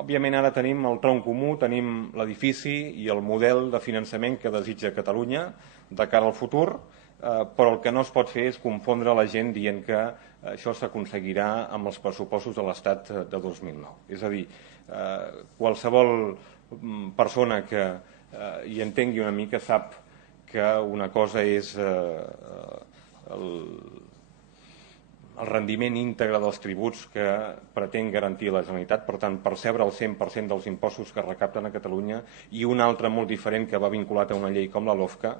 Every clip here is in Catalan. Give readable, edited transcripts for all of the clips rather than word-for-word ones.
òbviament ara tenim el tronc comú, tenim l'edifici i el model de finançament que desitja Catalunya de cara al futur, però el que no es pot fer és confondre la gent dient que això s'aconseguirà amb els pressupostos de l'Estat de 2009. És a dir, qualsevol persona que hi entengui una mica sap que una cosa és el rendiment íntegre dels tributs que pretén garantir la Generalitat, per tant, percebre el 100% dels impostos que recapten a Catalunya, i un altre molt diferent que va vinculat a una llei com la LOFCA,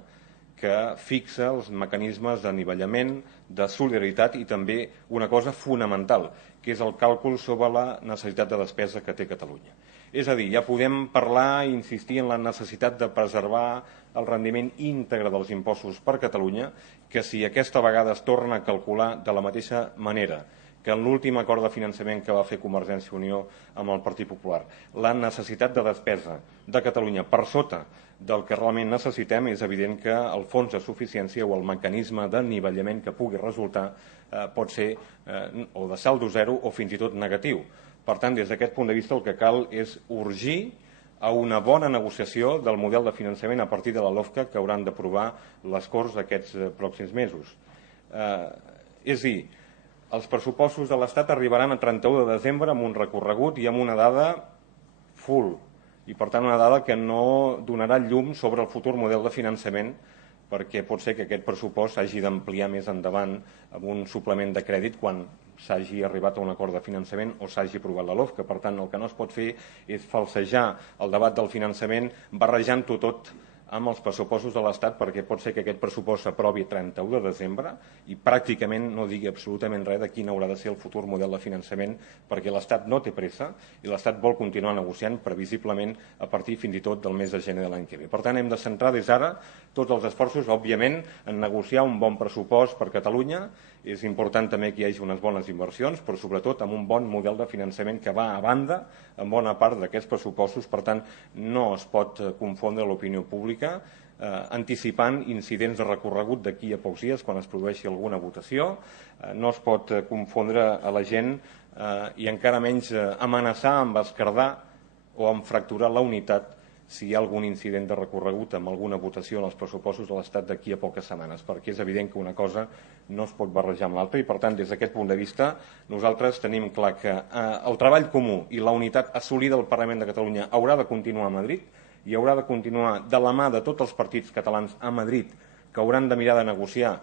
que fixa els mecanismes d'anivellament, de solidaritat i també una cosa fonamental, que és el càlcul sobre la necessitat de despesa que té Catalunya. És a dir, ja podem parlar i insistir en la necessitat de preservar el rendiment íntegre dels impostos per Catalunya, que si aquesta vegada es torna a calcular de la mateixa manera que en l'últim acord de finançament que va fer Convergència i Unió amb el Partit Popular, la necessitat de despesa de Catalunya per sota del que realment necessitem, és evident que el fons de suficiència o el mecanisme d'anivellament que pugui resultar pot ser o de saldo zero o fins i tot negatiu. Per tant, des d'aquest punt de vista el que cal és urgir a una bona negociació del model de finançament a partir de la LOFCA que hauran d'aprovar les Corts aquests pròxims mesos. És a dir, els pressupostos de l'Estat arribaran a 31 de desembre amb un recorregut i amb una dada full, i per tant una dada que no donarà llum sobre el futur model de finançament, perquè pot ser que aquest pressupost s'hagi d'ampliar més endavant amb un suplement de crèdit quan s'hagi arribat a un acord de finançament o s'hagi aprovat la LOFCA. Per tant, el que no es pot fer és falsejar el debat del finançament barrejant-ho tot amb els pressupostos de l'Estat, perquè pot ser que aquest pressupost s'aprovi a 31 de desembre i pràcticament no digui absolutament res de quin haurà de ser el futur model de finançament, perquè l'Estat no té pressa i l'Estat vol continuar negociant previsiblement a partir fins i tot del mes de gener de l'any que ve. Per tant, hem de centrar des d'ara tots els esforços, òbviament, en negociar un bon pressupost per Catalunya. És important també que hi hagi unes bones inversions, però sobretot amb un bon model de finançament que va a banda en bona part d'aquests pressupostos. Per tant, no es pot confondre l'opinió pública anticipant incidents de recorregut d'aquí a pocs dies quan es produeixi alguna votació. No es pot confondre a la gent i encara menys amenaçar amb esquerdar o amb fracturar la unitat si hi ha algun incident de recorregut amb alguna votació en els pressupostos de l'Estat d'aquí a poques setmanes, perquè és evident que una cosa no es pot barrejar amb l'altra i, per tant, des d'aquest punt de vista, nosaltres tenim clar que el treball comú i la unitat assolida al Parlament de Catalunya haurà de continuar a Madrid i haurà de continuar de la mà de tots els partits catalans a Madrid, que hauran de mirar de negociar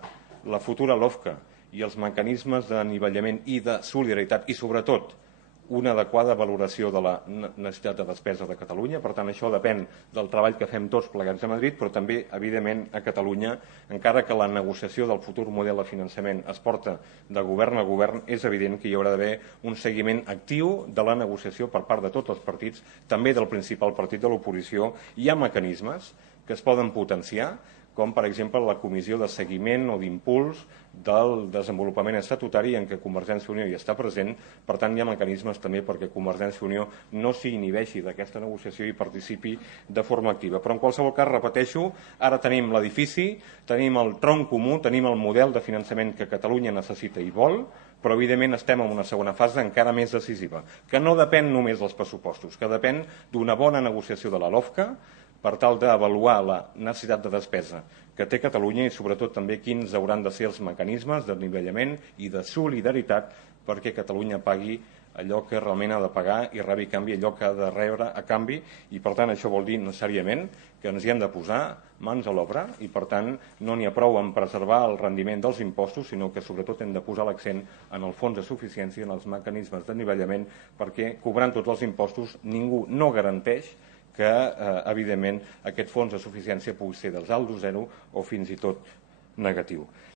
la futura LOFCA i els mecanismes d'anivellament i de solidaritat i, sobretot, una adequada valoració de la necessitat de despesa de Catalunya. Per tant, això depèn del treball que fem tots plegats a Madrid, però també, evidentment, a Catalunya, encara que la negociació del futur model de finançament es porta de govern a govern, és evident que hi haurà d'haver un seguiment actiu de la negociació per part de tots els partits, també del principal partit de l'oposició. Hi ha mecanismes que es poden potenciar, com per exemple la comissió de seguiment o d'impuls del desenvolupament estatutari en què Convergència i Unió hi està present. Per tant, hi ha mecanismes també perquè Convergència i Unió no s'inhibeixi d'aquesta negociació i participi de forma activa. Però en qualsevol cas, repeteixo, ara tenim l'edifici, tenim el tronc comú, tenim el model de finançament que Catalunya necessita i vol, però evidentment estem en una segona fase encara més decisiva, que no depèn només dels pressupostos, que depèn d'una bona negociació de la LOFCA, per tal d'avaluar la necessitat de despesa que té Catalunya i sobretot també quins hauran de ser els mecanismes d'anivellament i de solidaritat perquè Catalunya pagui allò que realment ha de pagar i rebi a canvi allò que ha de rebre a canvi, i per tant això vol dir necessàriament que ens hi hem de posar mans a l'obra i per tant no n'hi ha prou en preservar el rendiment dels impostos, sinó que sobretot hem de posar l'accent en el fons de suficiència, en els mecanismes d'anivellament, perquè cobrant tots els impostos ningú no garanteix que, evidentment, aquest fons de suficiència pugui ser del saldo zero o fins i tot negatiu.